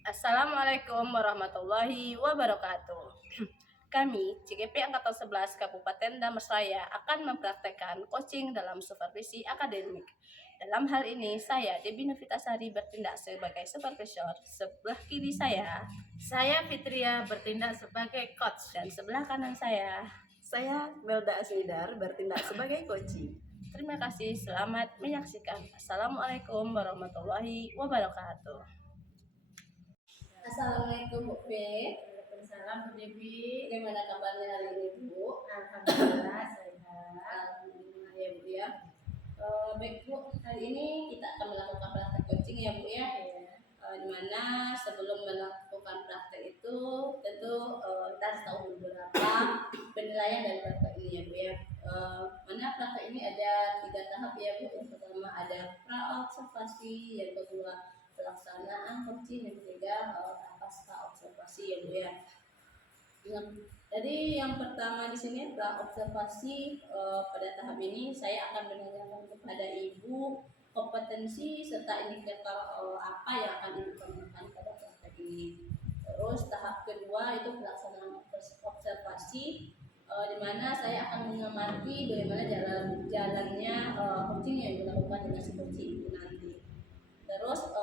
Assalamualaikum warahmatullahi wabarakatuh. Kami, CGP Angkatan 11 Kabupaten Damastraya akan mempraktekkan coaching dalam supervisi akademik. Dalam hal ini, saya, Debi Novitasari, bertindak sebagai supervisor. Sebelah kiri saya Fitria, bertindak sebagai coach. Dan sebelah kanan saya Melda Asmidar, bertindak sebagai coaching. Terima kasih, selamat menyaksikan. Assalamualaikum warahmatullahi wabarakatuh. Assalamualaikum Bu B. Waalaikumsalam Bu Debi. Bagaimana kabarnya hari ini Bu? Alhamdulillah sehat. Alhamdulillah ya Bu ya. Baik Bu, hari ini kita akan melakukan praktek coaching ya Bu ya. Di mana sebelum melakukan praktek itu tentu kita harus tahu beberapa penilaian dari praktek ini ya Bu ya. Mana praktek ini ada 3 tahap ya Bu. Yang pertama ada pra observasi, yang kedua pelaksanaan coaching, yang ketiga pasca observasi ya Bu ya. Jadi yang pertama di sini pra observasi, pada tahap ini saya akan menanyakan kepada Ibu kompetensi serta indikator apa yang akan Ibu temukan pada praktek ini. Terus tahap kedua itu pelaksanaan observasi, di mana saya akan mengamati bagaimana jalannya coaching yang dilakukan dengan si coaching itu nanti. Terus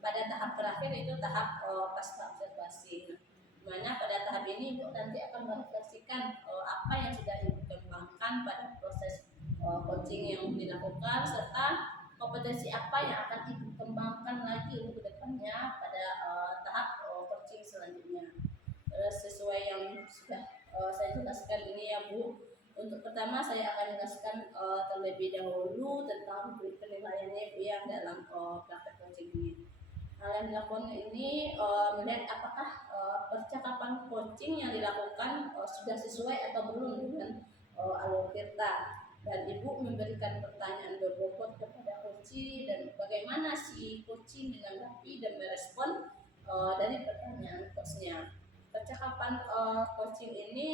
pada tahap terakhir itu tahap pasca observasi. Mana pada tahap ini Ibu nanti akan merefleksikan apa yang sudah Ibu kembangkan pada proses coaching yang dilakukan, serta kompetensi apa yang akan Ibu kembangkan lagi untuk kedepannya pada tahap coaching selanjutnya. Terus sesuai yang sudah saya jelaskan ini ya Bu. Untuk pertama saya akan jelaskan terlebih dahulu tentang penilaiannya Bu yang dalam praktek coaching ini. Hal yang dilakukan ini melihat apakah percakapan coaching yang dilakukan sudah sesuai atau belum dengan alur Tirta, dan Ibu memberikan pertanyaan berbobot kepada coaching dan bagaimana si coaching menanggapi dan merespon dari pertanyaan coachnya. Percakapan coaching ini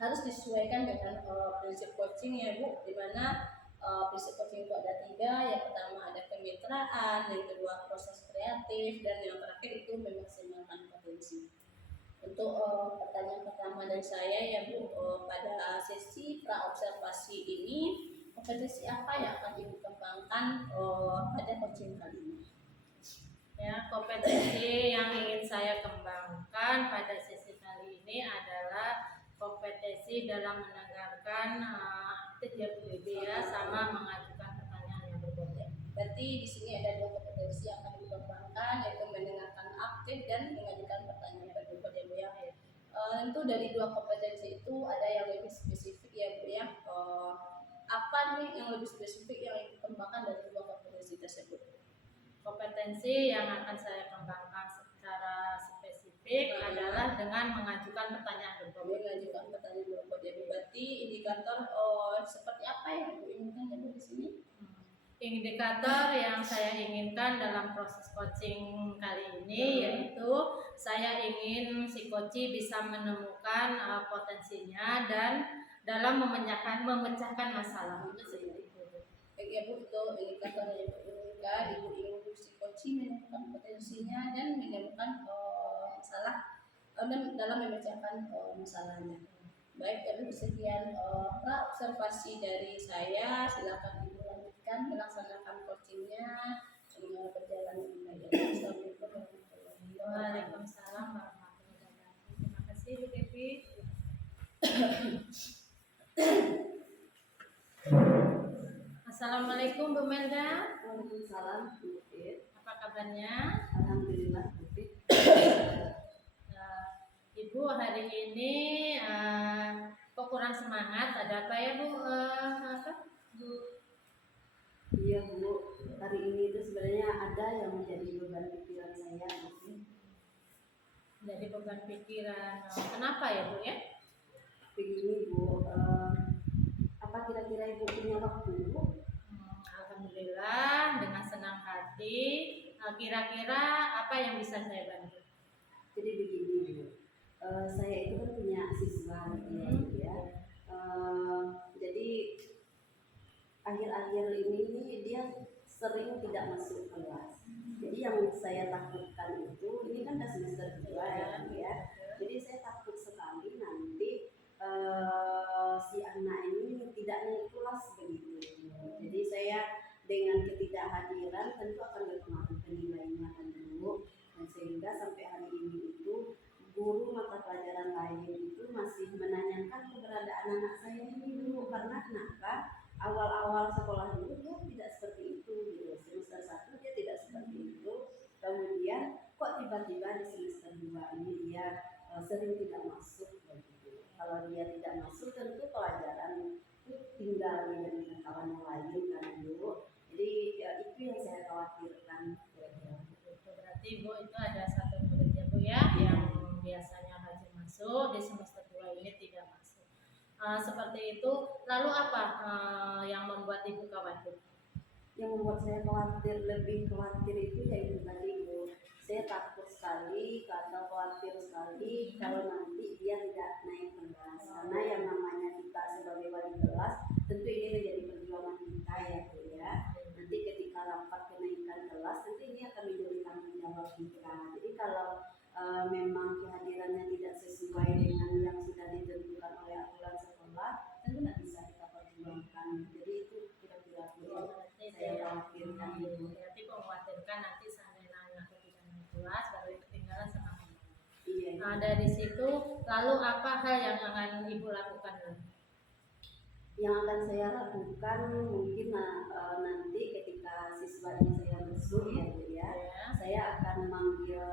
harus disesuaikan dengan prinsip coaching ya Bu, di mana prinsip coaching itu ada 3. Yang pertama ada kemitraan, yang kedua proses kreatif, dan yang terakhir itu memaksimalkan potensi. Untuk pertanyaan pertama dari saya ya Bu, pada sesi pra observasi ini kompetensi apa yang akan Ibu kembangkan pada coaching kali ini? Ya, kompetensi yang ingin saya kembangkan pada sesi kali ini adalah kompetensi dalam mendengarkan aktif ya Bu Debi ya, sama mengajukan pertanyaan yang berbeda. Berarti di sini ada 2 kompetensi yang akan dikembangkan, yaitu mendengarkan aktif dan mengajukan pertanyaan yang berbeda ya Bu ya. Tentu dari 2 kompetensi itu ada yang lebih spesifik ya Bu ya. Apa nih yang lebih spesifik yang dikembangkan dari 2 kompetensi tersebut? Kompetensi yang akan saya kembangkan secara spesifik adalah dengan mengajukan pertanyaan berbobot. Mengajukan pertanyaan berbobot ya Bu. Berarti indikator seperti apa yang Ibu inginkan ya Bu di sini? Indikator yang saya inginkan dalam proses coaching kali ini yaitu saya ingin si coach bisa menemukan potensinya dan dalam memecahkan masalah itu seperti itu. Baik ya Bu, itu indikator yang Ibu inginkan. Ibu ingin si coach menemukan potensinya dan menemukan masalah dalam memecahkan masalahnya. Baik ya Bu, sekian pra observasi dari saya. Silakan Ibu lanjutkan melaksanakan coachingnya dengan berjalan dengan baik. Assalamualaikum warahmatullahi wabarakatuh. Waalaikumsalam warahmatullahi wabarakatuh. Terima kasih Bu Devi. Assalamualaikum Bu Melda. Waalaikumsalam Bu Fit. Apa kabarnya? Alhamdulillah Bu Fit. Ibu hari ini kok kurang semangat? Ada apa ya Bu? Bu? Iya Bu, hari ini itu sebenarnya ada yang menjadi beban pikiran saya. Jadi beban pikiran. Kenapa ya Bu ya? Begini Bu, apa kira-kira Ibu punya waktu Bu? Alhamdulillah dengan senang hati. Kira-kira apa yang bisa saya bantu? Jadi begini Bu, saya itu kan punya siswa gitu ya. Jadi akhir-akhir ini dia sering tidak masuk kelas. Jadi yang saya takutkan itu, ini kan udah semester 2 ya. Jadi saya takut sekali nanti si anak ini tidak naik kelas begitu. Jadi saya dengan ketidakhadiran tentu akan berpengaruh ke nilainya kan dulu, dan sehingga sampai hari ini itu guru mata pelajaran lain itu masih menanyakan keberadaan anak saya ini dulu. Karena kenapa? Awal-awal sekolah dulu dia tidak seperti itu gitu. Semester 1 dia tidak seperti itu. Kemudian kok tiba-tiba di semester 2 ini dia sering tidak masuk begitu. Kalau dia tidak masuk tentu pelajaran itu tinggal dengan kawan yang lain kan dulu. Jadi ya, itu yang saya khawatirkan. Berarti Bu itu ada satu murid ya Bu ya yang biasanya rajin masuk, di semester 2 ini tidak masuk. Seperti itu. Lalu apa yang membuat Ibu khawatir? Yang membuat saya khawatir, lebih khawatir itu yaitu tadi Bu, saya takut sekali atau khawatir sekali kalau nanti dia tidak naik kelas. Karena yang namanya kita sebagai wali kelas tentu ini menjadi perjuangan kita ya Bu ya. Nanti ketika rapat kenaikan kelas nanti ini akan menjadi tanggung jawab kita. Jadi kalau memang kehadirannya tidak sesuai dengan yang sudah ditentukan oleh aturan sekolah, tentu tidak bisa kita perjuangkan. Jadi itu kira-kira saya khawatirkan itu. Berarti mengkhawatirkan nanti seandainya anak tidak naik kelas baru ketinggalan sama teman. Iya. Nah, dari situ lalu apa hal yang akan Ibu lakukan lagi? Yang akan saya lakukan mungkin nanti ketika siswa ini saya masuk ya Bu ya, saya akan manggil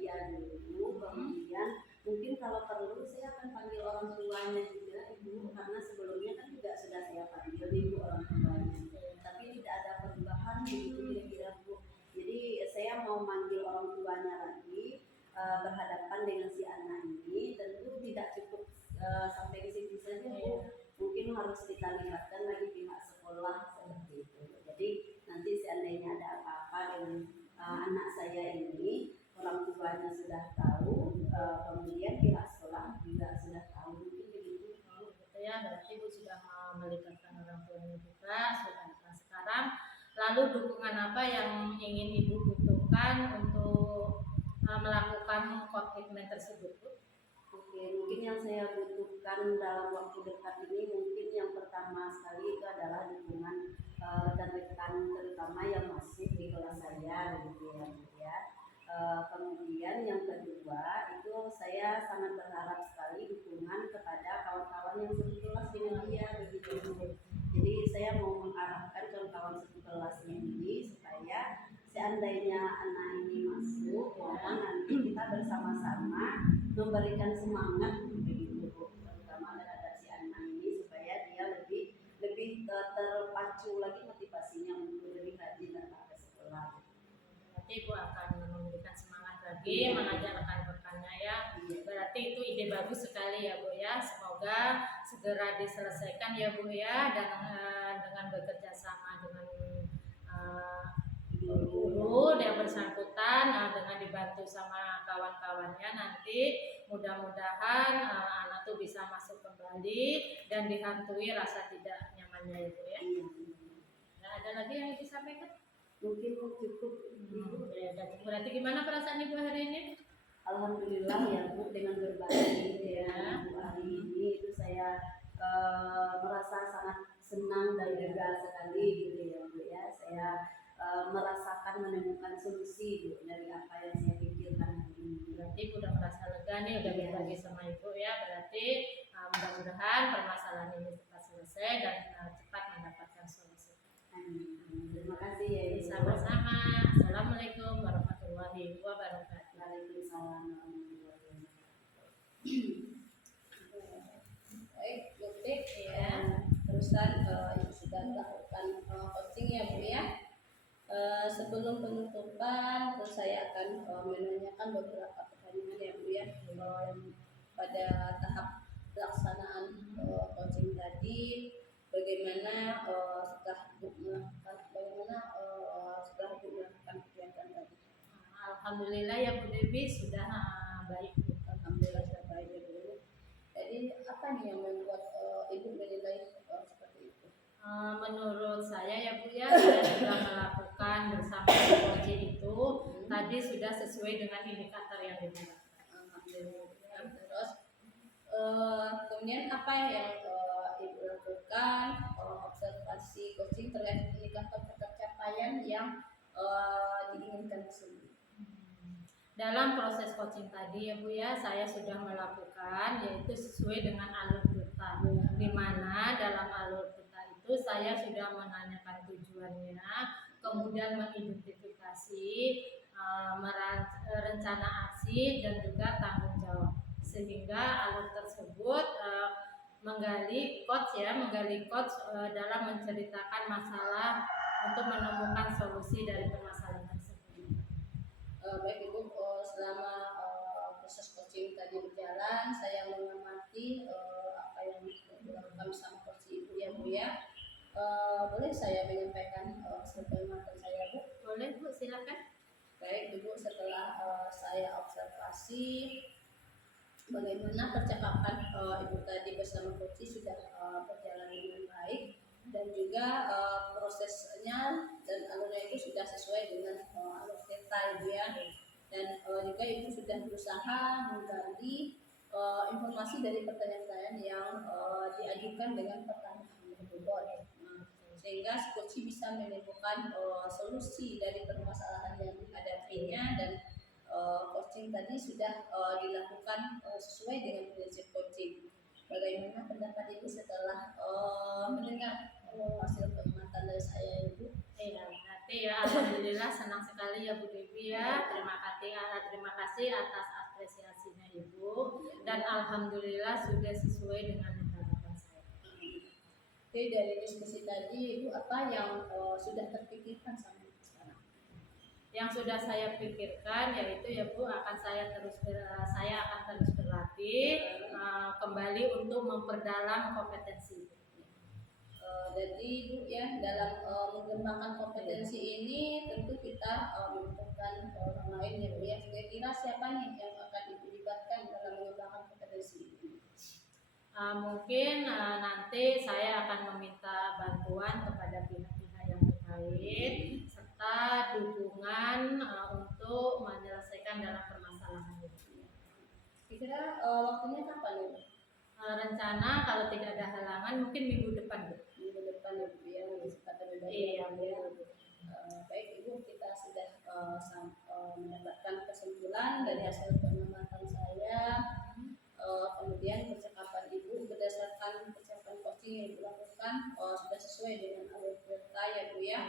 dia dulu, kemudian mungkin kalau perlu saya akan panggil orang tuanya juga Ibu, karena sebelumnya kan juga sudah saya panggil Ibu orang tuanya, tapi tidak ada perubahan begitu kira-kira Bu. Jadi saya mau manggil orang tuanya lagi, berhadapan dengan si anak ini. Tentu tidak cukup sampai di situ saja Bu, mungkin harus kita libatkan lagi pihak sekolah seperti itu. Jadi nanti seandainya ada apa-apa dengan anak saya ini, orang tuanya sudah tahu, kemudian pihak sekolah juga sudah tahu, mungkin begitu. Gitu ya, berarti Ibu sudah melibatkan orang tuanya juga sudah. Nah, sekarang lalu dukungan apa yang ingin Ibu butuhkan untuk melakukan komitmen tersebut Bu? Oke, mungkin yang saya butuhkan dalam waktu dekat ini mungkin yang pertama sekali itu adalah dukungan rekan-rekan terutama yang masih di kelas saya gitu ya. Kemudian yang kedua itu saya sangat berharap sekali dukungan kepada kawan-kawan yang satu kelas dengan dia begitu. Jadi saya mau mengarahkan kawan-kawan satu kelasnya ini supaya seandainya anak ini masuk, ya, nanti kita bersama-sama memberikan semangat begitu terutama terhadap si anak ini supaya dia lebih terpacu lagi motivasinya untuk lebih rajin datang ke sekolah. Berarti Ibu akan memberikan semangat lagi mengajak rekan-rekannya ya. Berarti itu ide bagus sekali ya Bu ya. Semoga segera diselesaikan ya Bu ya, dan dengan bekerja sama dengan guru yang bersangkutan, dengan dibantu sama kawan-kawannya, nanti mudah-mudahan anak tuh bisa masuk kembali dan dihantui rasa tidak nyamannya ya Bu ya. Nah, ada lagi yang disampaikan? Mungkin cukup. Ya, berarti gimana perasaan Ibu hari ini? Alhamdulillah ya Bu, dengan berbagi ya Bu hari ini itu saya merasa sangat senang dan lega sekali gitu ya Bu ya. Saya merasakan menemukan solusi Bu dari apa yang saya pikirkan hari ini. Berarti Ibu udah merasa lega nih, udah berbagi sama Ibu ya. Berarti mudah-mudahan permasalahan ini cepat selesai dan cepat mendapatkan solusi. Amin. Terima kasih ya Ibu. Sama-sama. Assalamualaikum warahmatullahi wabarakatuh. Waalaikumsalam warahmatullahi wabarakatuh. Baik, Dokter ya. Terusan Ibu sudah melakukan coaching ya Bu ya. Sebelum penutupan, saya akan menanyakan beberapa pertanyaan ya Bu ya. Pada tahap pelaksanaan coaching tadi, bagaimana setelah Ibu melakukan kegiatan tadi? Alhamdulillah ya Bu Dewi sudah baik. Alhamdulillah sudah baik ya Bu. Jadi apa nih yang membuat Ibu menilai seperti itu? Menurut saya ya Bu ya, saya sudah melakukan bersama coaching tadi sudah sesuai dengan indikator yang diberikan. Alhamdulillah. Terus kemudian apa yang Ibu lakukan, observasi coaching terkait indikator pencapaian yang diinginkan tersebut? Dalam proses coaching tadi ya Bu ya, saya sudah melakukan yaitu sesuai dengan alur kita. Di mana dalam alur kita itu saya sudah menanyakan tujuannya, kemudian mengidentifikasi rencana aksi dan juga tanggung jawab. Sehingga alur tersebut menggali coach dalam menceritakan masalah untuk menemukan solusi dari permasalahan tersebut. Baik Ibu, selama proses coaching tadi berjalan, saya mengamati apa yang dilakukan bersama coach Ibu ya Bu ya. Boleh saya menyampaikan hasil pengamatan saya Bu? Boleh Bu, silakan. Baik Ibu, setelah saya observasi bagaimana percakapan Ibu tadi bersama coach sudah berjalan dengan baik, dan juga prosesnya dan alurnya itu sudah sesuai dengan alur kita Ibu ya. Dan juga Ibu sudah berusaha menggali informasi dari pertanyaan-pertanyaan yang diajukan dengan pertanyaan berbobot, sehingga coach bisa menemukan solusi dari permasalahan yang dihadapinya. Dan coaching tadi sudah dilakukan sesuai dengan prinsip coaching. Bagaimana pendapat Ibu setelah mendengar hasil pengamatan dari saya Ibu? Alhamdulillah senang sekali ya Bu Devi ya. Terima kasih atas apresiasinya Ibu, dan alhamdulillah sudah sesuai dengan harapan saya. Oke, dari diskusi tadi Ibu apa yang sudah terpikirkan sampai sekarang? Yang sudah saya pikirkan yaitu ya Bu, saya akan terus berlatih kembali untuk memperdalam kompetensi. Jadi Bu ya, dalam mengembangkan kompetensi ini tentu kita membutuhkan orang lain ya Bu ya. Kira-kira siapa nih yang akan Ibu libatkan dalam mengembangkan kompetensi ini? Mungkin nanti saya akan meminta bantuan kepada pihak-pihak yang terkait serta dukungan untuk menyelesaikan dalam permasalahan ini. Kira-kira waktunya kapan Ibu? Rencana kalau tidak ada halangan mungkin minggu depan Bu. Minggu depan ya Bu ya, kesempatan berbagi. Iya Bu. Baik Ibu, kita sudah mendapatkan kesimpulan dari hasil pengamatan saya. Kemudian percakapan Ibu berdasarkan percakapan coaching yang Ibu lakukan sudah sesuai dengan alur kita ya Bu ya.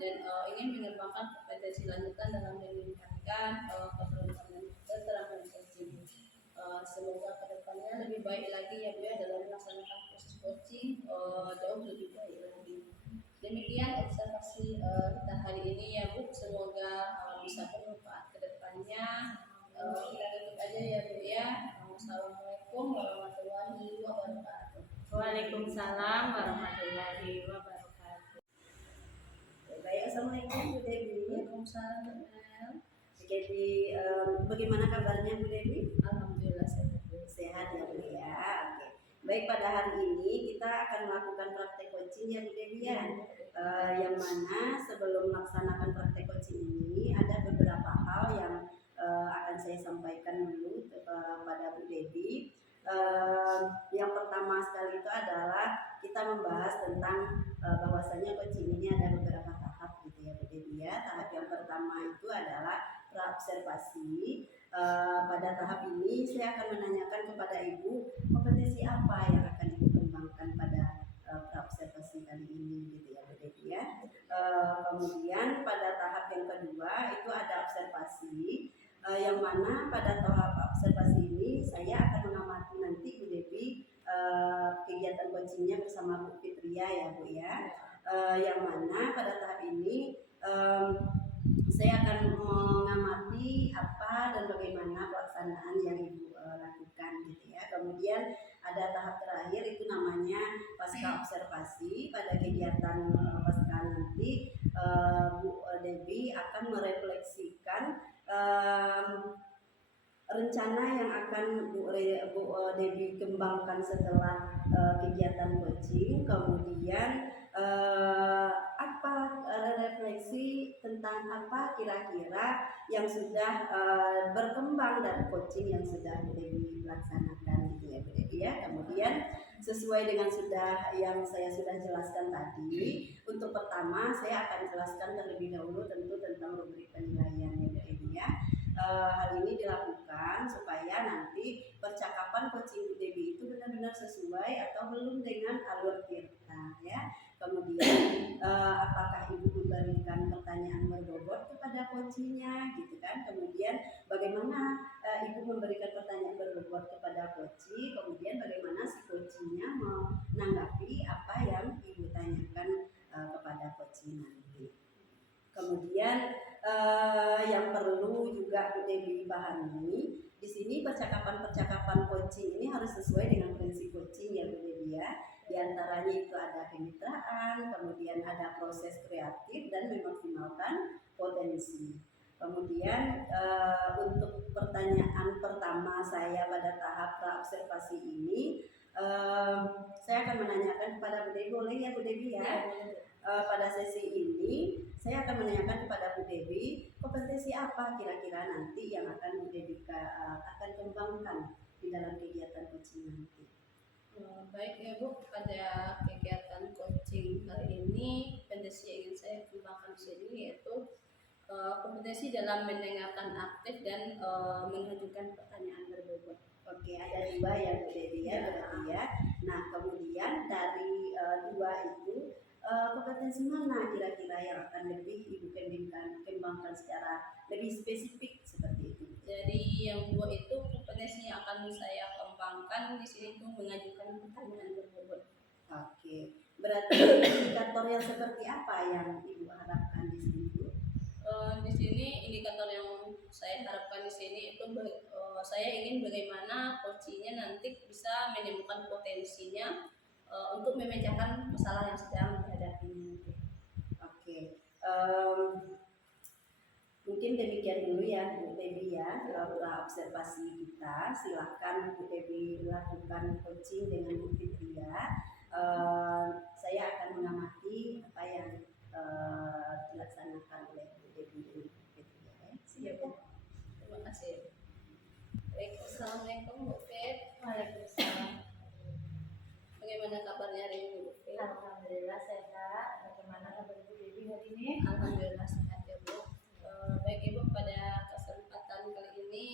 Dan ingin mengembangkan kompetensi lanjutan dalam meningkatkan keterampilan coaching. Semoga kedepannya lebih baik lagi ya Bu ya dalam melaksanakan proses coaching, jauh lebih baik lagi. Demikian observasi kita hari ini ya Bu, semoga bisa bermanfaat kedepannya. Kita tutup aja ya Bu ya. Assalamualaikum warahmatullahi wabarakatuh. Waalaikumsalam warahmatullahi wabarakatuh. Baik, assalamualaikum Bu Devi. Waalaikumsalam Bu Mel. Jadi bagaimana kabarnya Bu Devi? Alhamdulillah Sehat ya Bu ya. Oke. Baik, pada hari ini kita akan melakukan praktek coaching ya Bu Devi ya. Yang mana sebelum melaksanakan praktek coaching ini ada beberapa hal yang akan saya sampaikan dulu kepada Bu Devi. Yang pertama sekali itu adalah kita membahas tentang bahwasanya coaching ini ada beberapa tahap gitu ya Bu Devi ya. Tahap yang pertama itu adalah praobservasi. Pada tahap ini saya akan menanyakan kepada Ibu kompetensi apa yang akan Ibu kembangkan pada praobservasi kali ini gitu ya Bu Devi ya. Kemudian pada tahap yang kedua itu ada observasi, yang mana pada tahap observasi ini saya akan mengamati nanti Bu Devi kegiatan coachingnya bersama Bu Fitria ya Bu ya. Yang mana pada tahap ini saya akan mengamati apa dan bagaimana pelaksanaan yang Ibu lakukan gitu ya. Kemudian ada tahap terakhir itu namanya pasca observasi. Pada kegiatan pasca nanti Bu Devi akan merefleksikan rencana yang akan Bu Devi kembangkan setelah kegiatan coaching. Kemudian apa refleksi tentang tentang apa kira-kira yang sudah berkembang dari coaching yang sudah Bu Dewi laksanakan gitu ya Bu Dewi ya. Kemudian sesuai dengan yang saya sudah jelaskan tadi, untuk pertama saya akan jelaskan terlebih dahulu tentu tentang rubrik penilaian ya Bu Dewi ya. Hal ini dilakukan supaya nanti percakapan coaching Bu Dewi itu benar-benar sesuai atau belum dengan alur Tirta ya. Kemudian apakah Ibu memberikan pertanyaan berbobot kepada coachingnya gitu kan. Kemudian bagaimana Ibu memberikan pertanyaan berbobot kepada coaching, kemudian bagaimana si coachingnya menanggapi apa yang Ibu tanyakan kepada coaching nanti. Kemudian yang perlu juga Bu Dewi pahami, di sini percakapan-percakapan coaching ini harus sesuai dengan prinsip coaching ya Bu Dewi ya. Di antaranya itu ada kemitraan, kemudian ada proses kreatif dan memaksimalkan potensi. Kemudian untuk pertanyaan pertama saya pada tahap praobservasi ini, saya akan menanyakan kepada Bu Dewi, boleh ya Bu Dewi ya? Pada sesi ini saya akan menanyakan kepada Bu Dewi, kompetensi apa kira-kira nanti yang akan Bu Dewi akan kembangkan di dalam kegiatan coaching nanti. Baik ya Bu, pada kegiatan coaching kali ini kompetensi yang ingin saya kembangkan di sini yaitu kompetensi dalam mendengarkan aktif dan mengajukan pertanyaan berbobot. Oke, ada dua ya Bu Dewi ya berarti ya. Nah kemudian dari dua itu kompetensi mana kira-kira yang akan lebih Ibu kembangkan secara lebih spesifik seperti itu? Jadi yang dua itu kompetensi yang akan saya kembangkan di sini tuh mengajukan pertanyaan berbobot. Oke, berarti indikator yang seperti apa yang Ibu harapkan di sini Bu? Di sini indikator yang saya harapkan di sini itu saya ingin bagaimana coachingnya nanti bisa menemukan potensinya untuk memecahkan masalah yang sedang dihadapinya. Oke, mungkin demikian dulu ya Bu Dewi ya observasi kita. Silahkan Bu Dewi lakukan coaching dengan Bu Fitria. Saya akan mengamati apa yang dilaksanakan oleh Bu Dewi dan Bu Fitria. Silakan. Terima kasih. Baik, assalamualaikum Bu Fit. Waalaikumsalam. Bagaimana kabarnya hari ini Bu Fit? Alhamdulillah sehat. Bagaimana kabar Bu Dewi hari ini? Alhamdulillah sehat ya Bu. Baik Ibu, pada kesempatan kali ini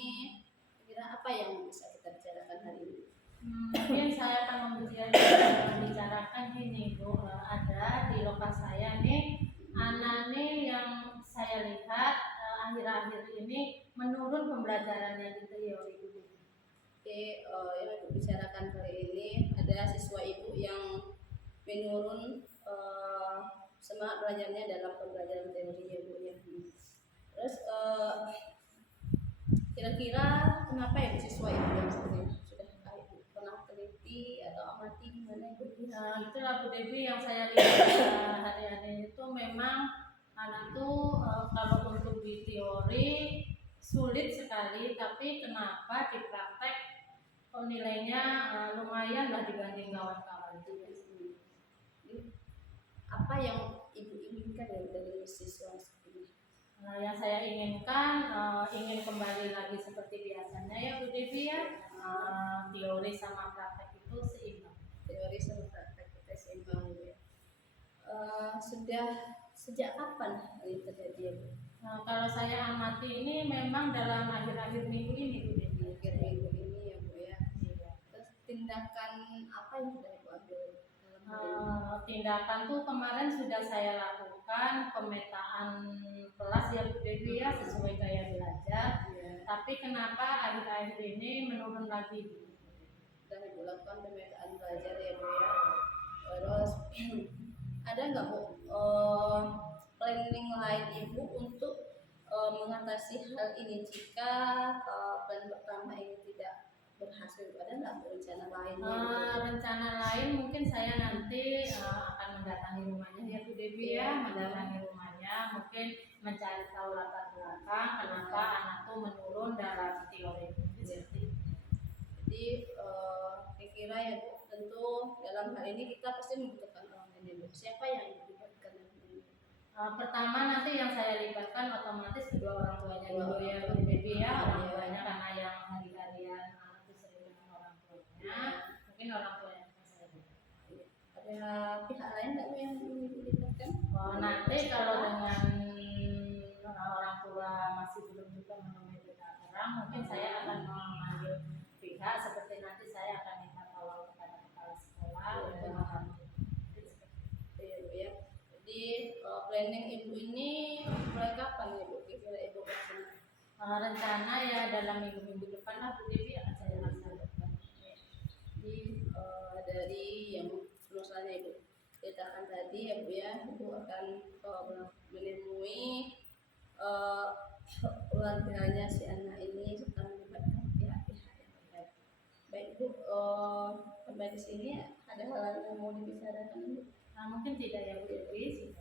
kira apa yang bisa kita bicarakan hari ini? Mungkin saya akan membicarakan gini Bu, ada di lokal saya nih anak nih yang saya lihat akhir-akhir ini menurun pembelajarannya gitu ya Ibu. Oke, yang Ibu bicarakan kali ini ada siswa Ibu yang menurun semangat belajarnya dalam pembelajaran teori ya Bu ya. Terus kira-kira kenapa ya siswa Ibu yang seperti itu? Sudah Ibu pernah teliti atau amati gimana Ibu? Itulah Bu Devi yang saya lihat hari-hari itu memang anak tuh kalau untuk di teori sulit sekali, tapi kenapa di praktek kok nilainya lumayan lah dibanding kawan-kawan juga. Apa yang Ibu inginkan dari siswa seperti ini? Yang saya inginkan ingin kembali lagi seperti biasanya ya Bu Devi ya, teori sama praktek itu seimbang. Teori sama praktek kita seimbang ya. Sudah sejak kapan hal ini terjadi ya Bu? Kalau saya amati ini memang dalam akhir-akhir minggu ini Bu Devi. Akhir minggu ini ya Bu ya. Terus tindakan apa yang sudah Ibu ambil dalam hal ini? Tindakan tuh kemarin sudah saya lakukan pemetaan kelas ya Bu Devi ya sesuai gaya belajar. Tapi kenapa akhir-akhir ini menurun lagi? Sudah Ibu lakukan pemetaan belajar ya Bu ya. Terus ada nggak Bu planning lain Ibu untuk mengatasi hal ini jika plan pertama ini tidak berhasil? Ada nggak rencana lain? Rencana lain mungkin saya nanti akan mendatangi rumahnya ya Bu Devi ya, mendatangi rumahnya, mungkin mencari tahu latar belakang kenapa anak tuh menurun dalam teori. Jadi kira-kira ya Bu, tentu dalam hal ini kita pasti membutuhkan orang lain ya Bu. Siapa yang dilibatkan dalam ini? Pertama nanti yang saya libatkan otomatis kedua orang tuanya dulu ya Bu Devi ya, orang tuanya karena yang hari-harian anak itu sering dengan orang tuanya, mungkin orang tuanya akan saya libatkan. Ada pihak lain nggak Bu yang dilibatkan? Nanti kalau dengan orang tua masih belum juga menemui berita terang, mungkin saya akan memanggil pihak seperti nanti saya akan minta tolong kepada kepala sekolah untuk membantu. Iya Bu ya. Jadi planning ibu ini mulai kapan ya Bu? Kira ibu laksanakan? Rencana ya dalam minggu-minggu depan lah Bu Devi akan saya laksanakan. Jadi dari yang misalnya ibu ceritakan tadi ya Bu ya, ibu akan menemui keluarganya si anak ini serta melibatkan pihak-pihak yang terkait. Baik Bu, sampai di sini ada hal lain yang mau dibicarakan Bu? Mungkin tidak ya Bu Devi.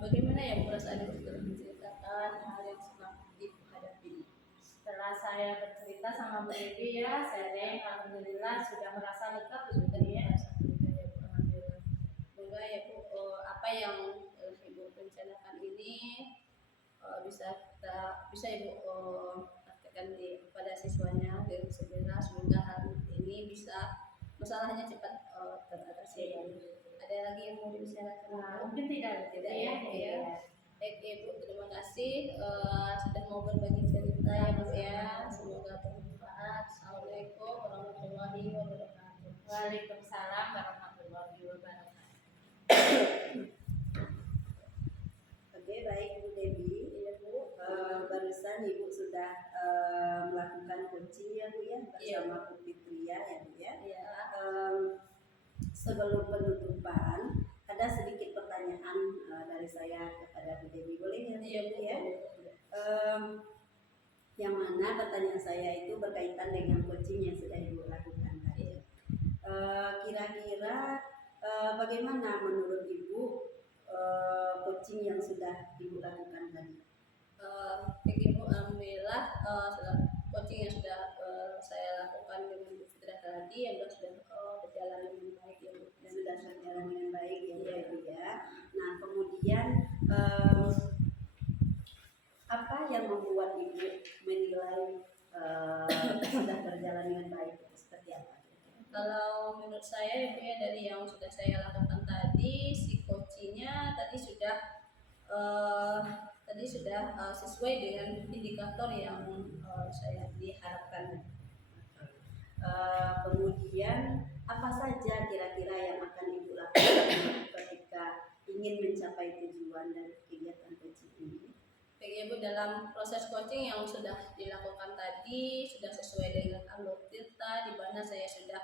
Bagaimana ya perasaan ibu setelah menceritakan hal yang sedang ibu hadapi? Setelah saya bercerita sama Bu Devi ya, saya alhamdulillah sudah merasa lega Bu Devi ya. Alhamdulillah. Semoga ya Bu, apa yang ibu rencanakan ini bisa ibu praktekkan pada siswanya dengan segera. Semoga hal ini bisa masalahnya cepat teratasi. Ada lagi yang mau dibicarakan? Mungkin tidak Ya. Baik Ibu, terima kasih sudah mau berbagi cerita ya Bu ya. Semoga bermanfaat. Assalamualaikum warahmatullahi wabarakatuh. Waalaikumsalam warahmatullahi wabarakatuh. Oke, baik Bu Devi. Iya Bu. Barusan Ibu sudah melakukan coaching ya Bu ya bersama Bu Fitria ya Bu ya. Iya. Sebelum penutupan ada sedikit pertanyaan dari saya kepada Bu Devi, boleh ya Bu Iya Bu ya? Yang mana pertanyaan saya itu berkaitan dengan coaching yang sudah Ibu lakukan tadi. Kira-kira bagaimana menurut Ibu coaching yang sudah Ibu lakukan tadi? Baik Ibu, alhamdulillah coaching yang sudah saya lakukan dengan Bu Fitria tadi yang sudah berjalan dengan baik ya Bu. Dan Sudah berjalan dengan baik ya Bu Iya. Devi ya. Nah kemudian apa yang membuat Ibu menilai sudah berjalan dengan baik, seperti apa? Kalau menurut saya ya Bu ya, dari yang sudah saya lakukan tadi, si coachingnya tadi sudah sesuai dengan indikator yang saya diharapkan. Kemudian apa saja kira-kira yang akan Ibu lakukan ketika ingin mencapai tujuan dari kegiatan coaching ini? Baik ya Bu, dalam proses coaching yang sudah dilakukan tadi sudah sesuai dengan alur cerita, di mana saya sudah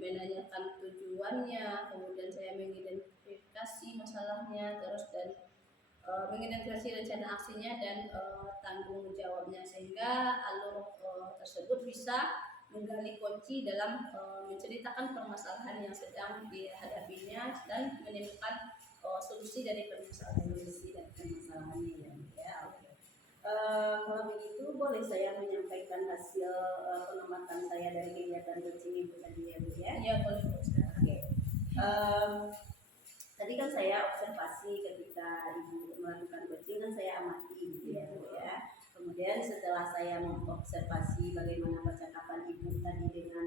menanyakan tujuannya, kemudian saya mengidentifikasi masalahnya, terus dan mengidentifikasi rencana aksinya dan tanggung jawabnya, sehingga alur tersebut bisa menggali kunci dalam menceritakan permasalahan yang sedang dihadapinya dan menemukan solusi dari permasalahannya. Ya, oke. Kalau begitu boleh saya menyampaikan hasil pengamatan saya dari kegiatan coaching Ibu tadi ya Bu ya? Iya boleh Bu. Oke. Tadi kan saya observasi ketika Ibu melakukan coaching kan saya amati gitu ya Bu ya. Kemudian setelah saya mengobservasi bagaimana percakapan Ibu tadi dengan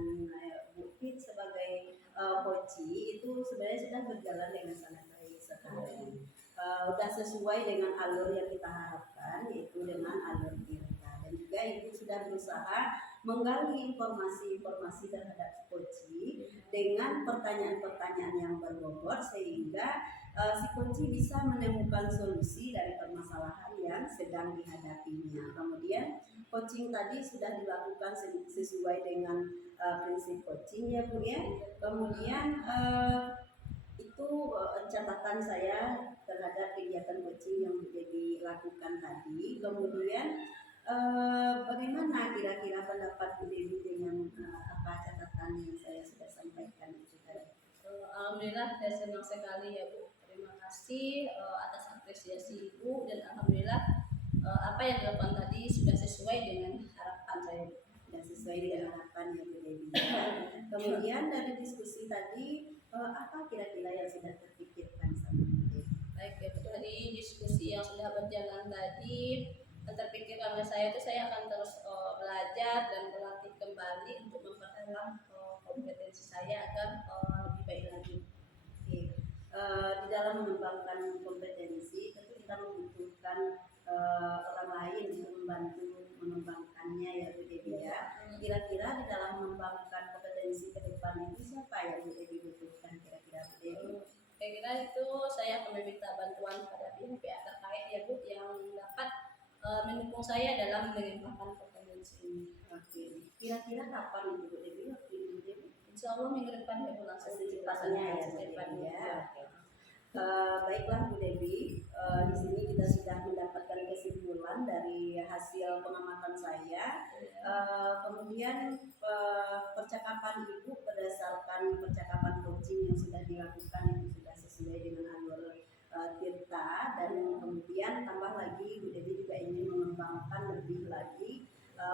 Bu Fit sebagai coaching, itu sebenarnya sudah berjalan dengan sangat baik sekali. Sudah sesuai dengan alur yang kita harapkan, yaitu dengan alur cerita. Dan juga Ibu sudah berusaha menggali informasi-informasi terhadap coaching dengan pertanyaan-pertanyaan yang berbobot, sehingga si coaching bisa menemukan solusi dari permasalahan yang sedang dihadapinya. Kemudian coaching tadi sudah dilakukan sesuai dengan prinsip coaching ya Bu ya. Kemudian itu catatan saya terhadap kegiatan coaching yang dilakukan tadi. Kemudian bagaimana kira-kira pendapat Bu Devi dengan apa catatan yang saya sudah sampaikan itu tadi? Alhamdulillah saya senang sekali ya Bu. Terima kasih atas apresiasi Ibu, dan alhamdulillah apa yang dilakukan tadi sudah sesuai dengan harapan saya. Dan sesuai dengan harapan ya Bu Devi. Kemudian dari diskusi tadi apa kira-kira yang sudah terpikirkan sama Bu Devi? Baik, ya, dari diskusi yang sudah berjalan tadi, terpikir oleh saya itu saya akan terus belajar dan berlatih kembali untuk memperdalam kompetensi saya agar lebih baik lagi. Oke. Di dalam mengembangkan kompetensi tentu kita membutuhkan orang lain untuk membantu mengembangkannya ya Bu Dewi ya. Kira-kira di dalam mengembangkan kompetensi ke depan itu siapa yang Bu Dewi butuhkan kira-kira Bu Dewi? Saya kira itu saya akan meminta bantuan pada pihak terkait ya Bu yang dapat mendukung saya dalam mengembangkan kompetensi ini. Oke. Kira-kira kapan itu Bu Dewi? Waktu itu Bu Dewi? Insya Allah minggu depan ya Bu langsung Secepatnya ya, secepatnya. ya. Baiklah Bu Dewi, di sini kita sudah mendapatkan kesimpulan dari hasil pengamatan saya. Kemudian percakapan Ibu berdasarkan percakapan coaching yang sudah dilakukan itu sudah sesuai dengan alur Tirta, dan kemudian tambah lagi Bu Dewi juga ingin mengembangkan lebih lagi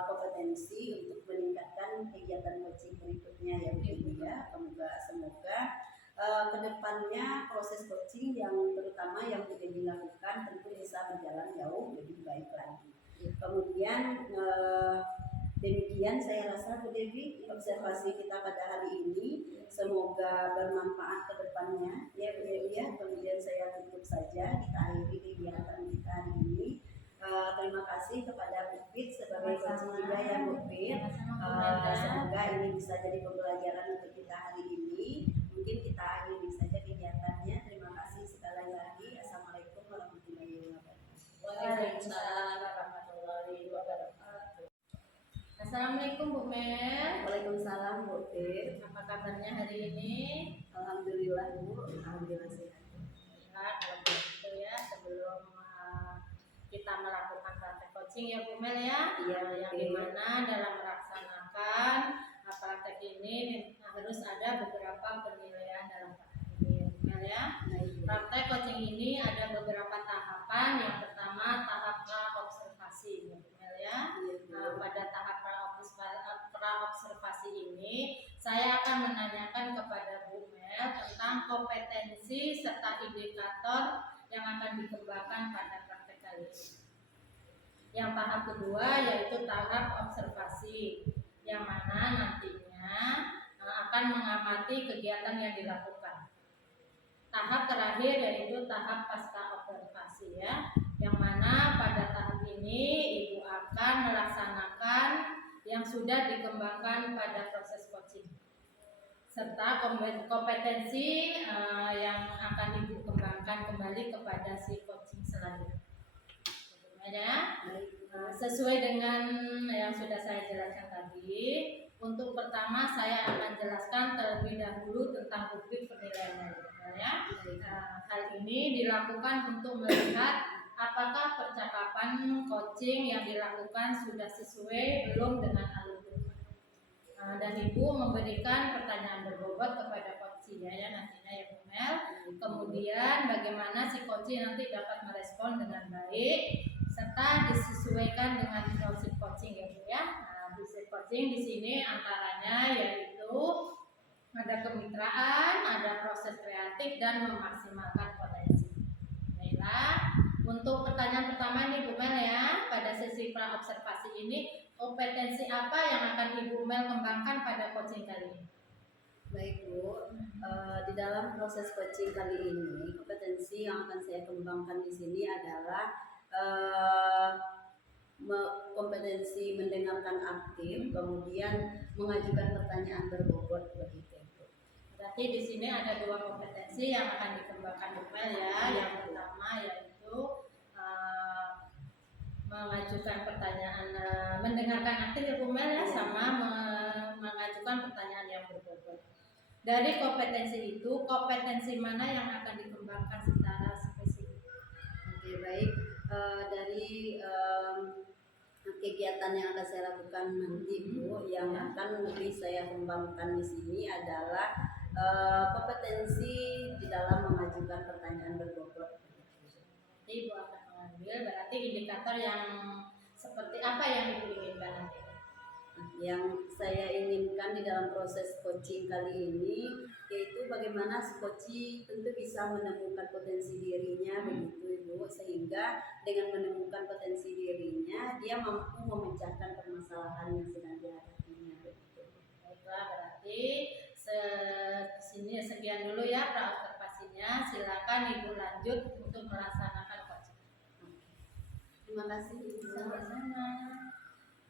kompetensi untuk meningkatkan kegiatan coaching berikutnya ya Bu Dewi ya. Semoga kedepannya proses coaching yang terutama yang Bu Dewi lakukan tentu bisa berjalan jauh lebih baik lagi. Kemudian demikian saya rasa Bu Dewi observasi kita pada hari ini, semoga bermanfaat kedepannya ya Bu Dewi ya. Kemudian saya tutup saja, kita akhiri kegiatan kita hari ini. Terima kasih kepada Bu Fit sebagai coaching juga ya Bu Fit. Semoga ini bisa jadi pembelajaran untuk kita hari ini. Mungkin kita akhiri saja kegiatannya. Terima kasih sekali lagi. Assalamualaikum warahmatullahi wabarakatuh. Waalaikumsalam warahmatullahi wabarakatuh. Assalamualaikum Bu Mel. Waalaikumsalam Bu Fit. Apa kabarnya hari ini? Alhamdulillah Bu. Alhamdulillah sehat. Nah, kalau begitu ya, sebelum kita melakukan praktek coaching ya Bu Mel ya, Iya, yang oke. dimana dalam melaksanakan praktek ini harus ada beberapa penilaian dalam praktek ini Bu Mel ya. Praktek coaching ini ada beberapa tahapan. Yang pertama tahap pra-observasi Bu Mel ya. Pada tahap pra-observasi ini saya akan menanyakan kepada Bu Mel tentang kompetensi serta indikator yang akan dikembangkan pada praktek kali ini. Yang tahap kedua yaitu tahap observasi, yang mana nantinya akan mengamati kegiatan yang dilakukan. Tahap terakhir yaitu tahap pasca observasi ya, yang mana pada tahap ini Ibu akan melaksanakan yang sudah dikembangkan pada proses coaching, serta kompetensi yang akan Ibu kembangkan kembali kepada si coaching selanjutnya. Ya, sesuai dengan yang sudah saya jelaskan tadi, untuk pertama saya akan jelaskan terlebih dahulu tentang bukti penilaiannya ya. Hal ini dilakukan untuk melihat apakah percakapan coaching yang dilakukan sudah sesuai belum dengan alur dan Ibu memberikan pertanyaan berbobot kepada coaching ya nantinya ya Bu Mel. Kemudian bagaimana si coaching nanti dapat merespon dengan baik serta disesuaikan dengan prinsip coaching ya Bu ya. Prinsip coaching di sini antaranya yaitu ada kemitraan, ada proses kreatif dan memaksimalkan potensi. Baiklah, untuk pertanyaan pertama nih Bu Mel ya, pada sesi pra observasi ini kompetensi apa yang akan Ibu Mel kembangkan pada coaching kali ini? Baik Bu, di dalam proses coaching kali ini kompetensi yang akan saya kembangkan di sini adalah kompetensi mendengarkan aktif, kemudian mengajukan pertanyaan berbobot begitu. Berarti di sini ada dua kompetensi yang akan dikembangkan Bu Mel ya. Yang pertama yaitu mengajukan pertanyaan, mendengarkan aktif ya Bu Mel ya, sama mengajukan pertanyaan yang berbobot. Dari kompetensi itu, kompetensi mana yang akan dikembangkan secara spesifik? Oke, baik. Dari kegiatan yang akan saya lakukan nanti Bu, yang akan lebih saya kembangkan di sini adalah kompetensi di dalam mengajukan pertanyaan berbobot. Ibu akan mengambil berarti indikator yang seperti apa yang Ibu inginkan nanti? Yang saya inginkan temukan di dalam proses coaching kali ini, yaitu bagaimana si coaching tentu bisa menemukan potensi dirinya begitu Ibu, sehingga dengan menemukan potensi dirinya dia mampu memecahkan permasalahan yang sedang dihadapinya begitu. Baiklah, berarti sekian dulu ya pra-observasinya. Silakan Ibu lanjut untuk melaksanakan coaching. Terima kasih Ibu. Sama-sama.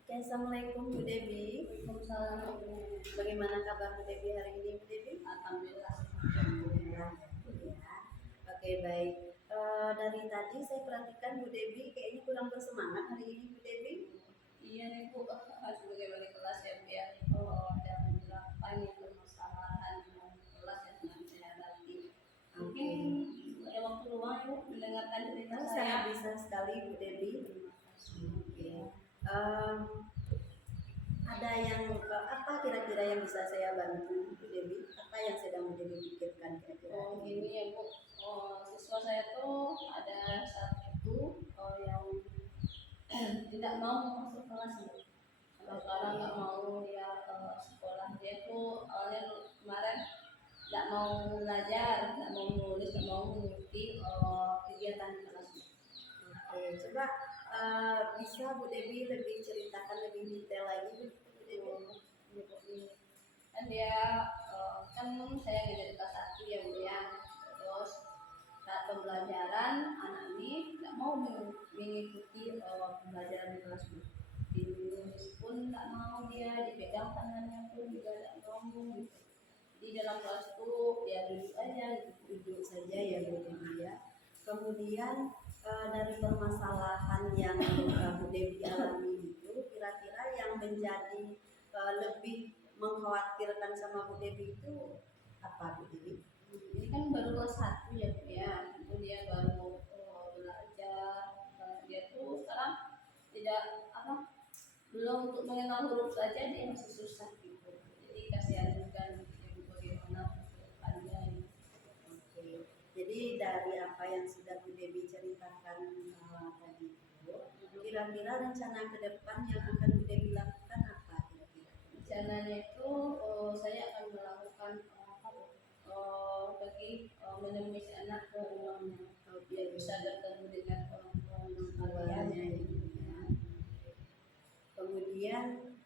Oke, Assalamualaikum Bu Devi. Waalaikumsalam. Bagaimana kabar Bu Devi hari ini Bu Devi? Alhamdulillah. Alhamdulillah. Ya. Oke, baik. Dari tadi saya perhatikan Bu Devi kayaknya kurang bersemangat hari ini Bu Devi. Iya nih Bu, sebagai wali kelas ya Bu ya, ada beberapa nih permasalahan kelas yang sedang saya hadapi. Mungkin ada waktu luang ya Bu mendengarkan cerita saya. Sangat bisa sekali Bu Devi. Oke. Ada yang apa kira-kira yang bisa saya bantu Bu Devi? Apa yang sedang Bu Devi pikirkan kira-kira? Oh ini ya Bu, siswa saya tuh ada satu yang tidak mau masuk kelas Bu. Sampai sekarang nggak mau dia sekolah. Dia tuh awalnya kemarin nggak mau belajar, nggak mau nulis, nggak mau mengikuti kegiatan di kelas Bu. Oke, coba bisa Bu Devi lebih ceritakan lebih detail lagi Bu Devi? Kan dia kan saya ngajar kelas 1 ya Bu ya, terus saat pembelajaran anak ini nggak mau mengikuti pembelajaran di kelas Bu. Ditulis pun nggak mau, dia dipegang tangannya pun juga nggak mau gitu. Di dalam kelas tuh ya duduk aja gitu. Duduk saja ya Bu Devi ya. Kemudian dari permasalahan yang Bu Devi alami itu, kira-kira yang menjadi lebih mengkhawatirkan sama Bu Devi itu apa Bu Devi? Ini kan baru kelas 1 ya Bu ya, itu dia baru belajar. Dia tuh sekarang tidak belum untuk mengenal huruf saja dia masih susah gitu. Jadi kasihan juga gitu, bagaimana kedepannya gitu. Oke. Jadi dari apa yang sudah Bu Devi ceritakan tadi itu, kira-kira rencana ke depan yang akan Bu Devi lakukan apa kira-kira? Rencananya itu saya akan melakukan bagi menemui si anak ke rumahnya, biar bisa bertemu dengan orang tuanya Ya. Kemudian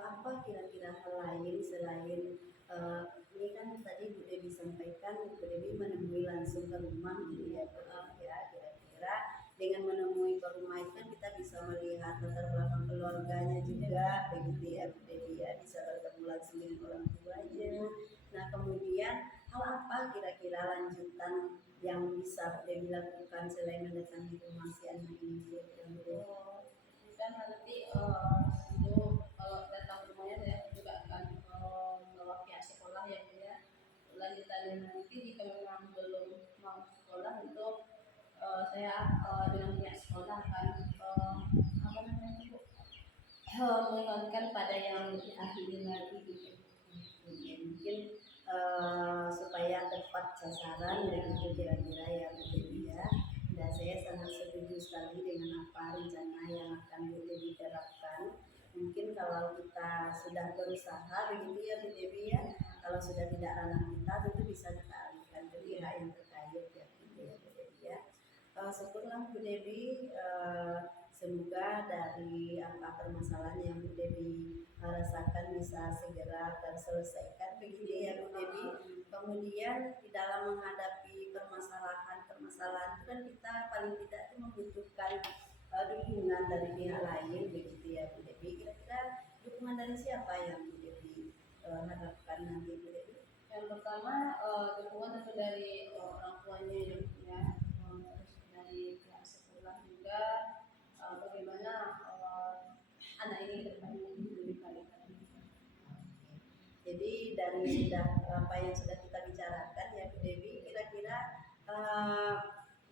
apa kira-kira hal lain selain ini kan tadi Bu Devi sampaikan Bu Devi menemui langsung ke rumah gitu ya, kira-kira dengan menemui ke rumah itu kan kita bisa melihat latar belakang keluarganya juga begitu ya Bu Devi ya, bisa bertemu langsung dengan orang tuanya. Nah kemudian hal apa kira-kira lanjutan yang bisa Bu Devi lakukan selain mendatangi rumah si anak ini Bu Devi? Kan nanti itu kalau datang ke rumahnya saya juga akan membawa pihak sekolah yang dia lanjutannya nanti jika memang belum mau sekolah itu saya dengan pihak sekolah akan mengingatkan pada yang lebih ahli lagi gitu. Mungkin supaya tepat sasaran begitu kira-kira ya Bu Devi ya. Dan saya sangat setuju sekali dengan apa rencana yang akan Bu Devi terapkan. Mungkin kalau kita sudah berusaha begitu ya Bu Devi ya, kalau sudah tidak ranah kita tentu bisa kita alihkan ke pihak yang terkait ya Bu Devi ya. Syukurlah Bu Devi, semoga dari apa permasalahan yang Bu Devi rasakan bisa segera terselesaikan begitu ya Bu Devi. Kemudian di dalam menghadapi permasalahan itu kan kita paling tidak itu membutuhkan dukungan dari pihak lain begitu ya Bu Devi. Kira-kira dukungan dari siapa yang Bu Devi harapkan nanti Bu Devi? Yang pertama dukungan tentu dari orang tuanya ya, terus dari pihak sekolah juga bagaimana anak ini kedepannya lebih baik. Jadi dari sudah apa yang sudah kita bicarakan ya Bu Devi, kira-kira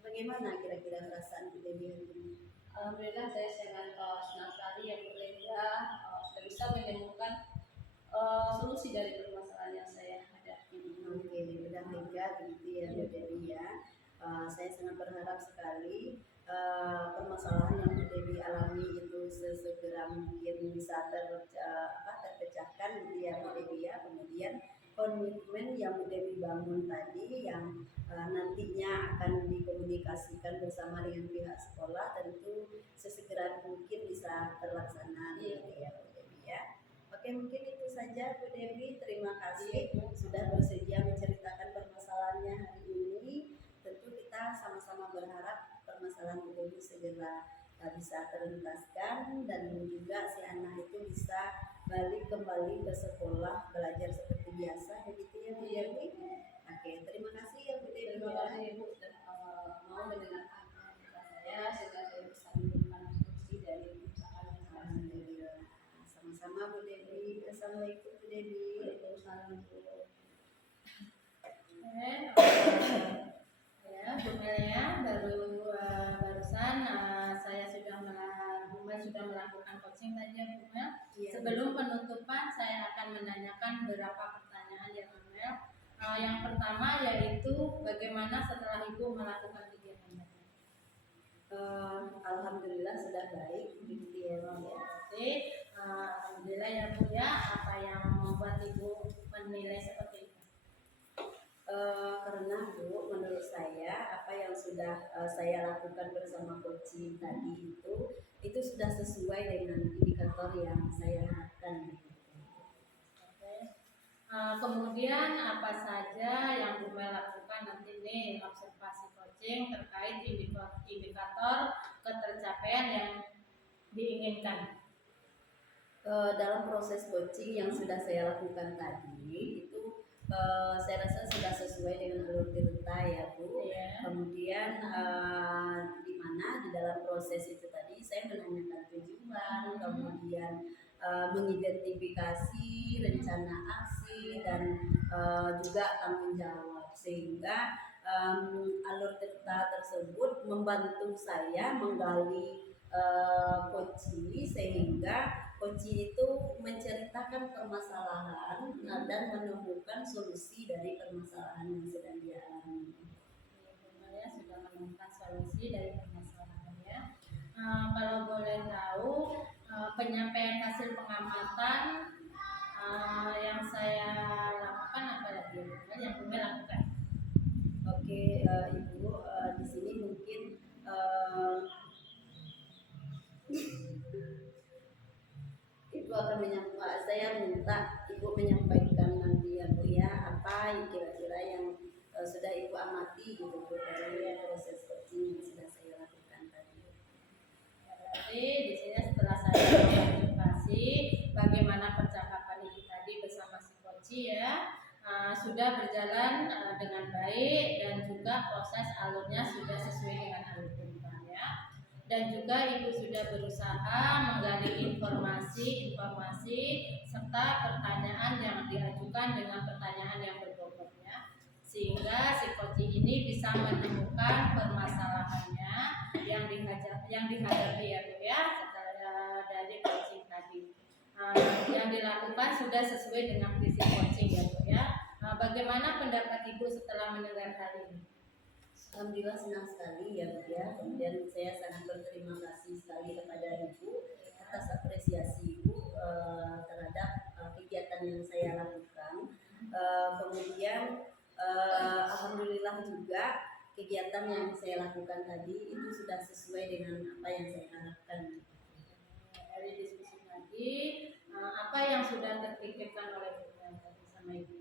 bagaimana kira-kira perasaan Bu Devi hari ini? Alhamdulillah saya sangat senang sekali ya Bu Devi sudah bisa menemukan solusi dari permasalahan yang saya hadapi. Oke, udah lega begitu ya Bu Devi ya. Saya sangat berharap sekali permasalahan yang Bu Devi alami itu sesegera mungkin bisa terpecahkan gitu ya Bu Dewi ya. Kemudian komitmen yang Bu Dewi bangun tadi yang nantinya akan dikomunikasikan bersama dengan pihak sekolah tentu sesegera mungkin bisa terlaksana gitu ya Bu Dewi ya. Oke, mungkin itu saja Bu Dewi. Terima kasih sudah bersedia menceritakan permasalahannya hari ini. Tentu kita sama-sama berharap permasalahan Bu Dewi segera bisa teruntaskan dan juga si anak itu bisa balik kembali ke sekolah belajar seperti biasa, begitu ya Bu Dewi. Oke, terima kasih ya Bu Dewi. Terima kasih Ibu sudah mau mendengarkan cerita saya sehingga saya bisa memberikan solusi dari perusahaan yang saya sendiri. Alhamdulillah. Sama-sama Bu Dewi. Assalamualaikum Bu Dewi. Waalaikumsalam Bu. Ya, Bu Mel ya, barusan saya Bu Mel sudah melakukan coaching tadi ya Bu Mel. Iya. Sebelum penutupan saya akan menanyakan beberapa pertanyaan ya Bu Mel. Yang pertama yaitu bagaimana setelah Ibu melakukan kegiatan tadi? Alhamdulillah sudah baik begitu ya Bu ya. Jadi, alhamdulillah ya Bu ya, apa yang membuat Ibu menilai seperti itu? Karena Bu, menurut saya apa yang sudah saya lakukan bersama coaching tadi itu sudah sesuai dengan indikator yang saya harapkan. Oke. Kemudian apa saja yang Bu Mel lakukan nanti nih observasi coaching terkait indikator ketercapaian yang diinginkan? Dalam proses coaching yang sudah saya lakukan tadi itu saya rasa sudah sesuai dengan alur cerita ya Bu. Iya. Kemudian di mana di dalam proses itu tadi saya menanyakan tujuan, kemudian mengidentifikasi rencana aksi dan juga tanggung jawab, sehingga alur cerita tersebut membantu saya menggali coaching, sehingga coaching itu menceritakan permasalahan dan menemukan solusi dari permasalahan yang sedang dialami. Ya, sudah menemukan solusi dari permasalahannya. Kalau boleh tahu penyampaian hasil pengamatan yang saya lakukan apa lagi yang Bu Mel lakukan? Oke, Ibu, di sini mungkin Ibu akan menyampaikan, saya minta Ibu menyampaikan nanti ya Bu ya, apa kira-kira yang sudah Ibu amati gitu Bu dari proses coaching yang sudah saya lakukan tadi. Berarti di sini setelah saya observasi bagaimana percakapan Ibu tadi bersama si coach ya, sudah berjalan dengan baik dan juga proses alurnya sudah sesuai dengan alur cerita ya. Dan juga Ibu sudah berusaha menggali informasi serta pertanyaan yang diajukan dengan pertanyaan yang berbobot ya. Sehingga si coach ini bisa menemukan permasalahannya yang dihadapi ya Bu ya, setelah dari coaching tadi. Yang dilakukan sudah sesuai dengan visi coaching ya Bu ya. Bagaimana pendapat Ibu setelah mendengar hal ini? Alhamdulillah senang sekali ya Bu ya. Kemudian saya sangat berterima kasih sekali kepada Ibu atas apresiasi Ibu terhadap kegiatan yang saya lakukan. Kemudian alhamdulillah juga kegiatan yang saya lakukan tadi itu sudah sesuai dengan apa yang saya harapkan. Dari diskusi tadi, apa yang sudah terpikirkan oleh Bu tadi sama Ibu?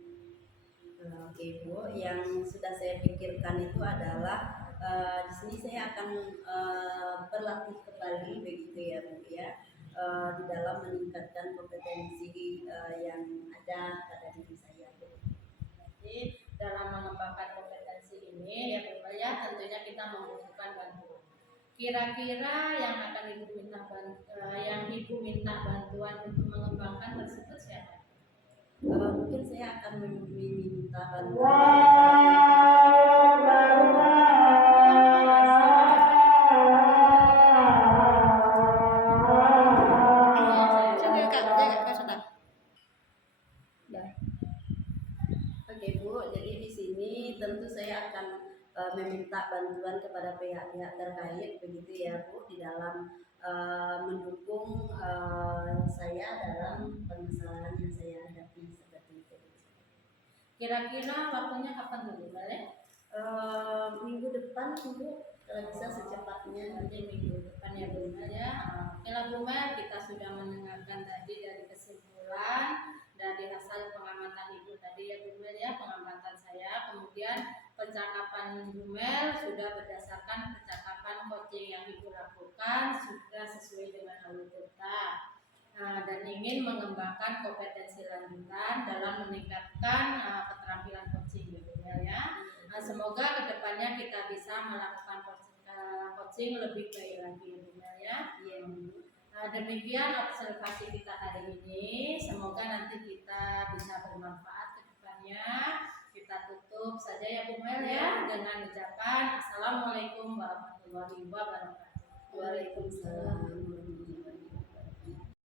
Oke Bu, yang sudah saya pikirkan itu adalah di sini saya akan berlatih kembali begitu ya Bu ya, di dalam meningkatkan kompetensi yang ada pada diri saya Bu. Jadi dalam mengembangkan kompetensi ini ya Bu ya, tentunya kita membutuhkan bantuan. Kira-kira yang akan Ibu minta bantuan untuk mengembangkan tersebut siapa? Mungkin saya akan meminta bantuan Oke Bu, jadi di sini tentu saya akan meminta bantuan kepada pihak-pihak terkait begitu ya Bu, di dalam mendukung saya dalam permasalahan yang saya hadapi seperti itu. Kira-kira waktunya kapan dulu, boleh? Minggu depan Bu, kalau bisa secepatnya. Nanti minggu depan ya Bu Mel ya. Oke lah Bu Mel, kita sudah mendengarkan tadi dari kesimpulan dari hasil pengamatan Ibu tadi ya Bu Mel ya, pengamatan saya. Kemudian percakapan Bu Mel sudah berdasarkan percakapan coaching yang Ibu lakukan, sudah sesuai dengan alur cerita. Dan ingin mengembangkan kompetensi lanjutan dalam meningkatkan keterampilan coaching ya Bu Mel ya. Semoga kedepannya kita bisa melakukan coaching lebih baik lagi ya Bu Mel ya. Demikian observasi kita hari ini. Semoga nanti kita bisa bermanfaat ke depannya. Kita tutup saja ya Bu Mel ya dengan ucapan Assalamualaikum warahmatullahi wabarakatuh. Waalaikumsalam.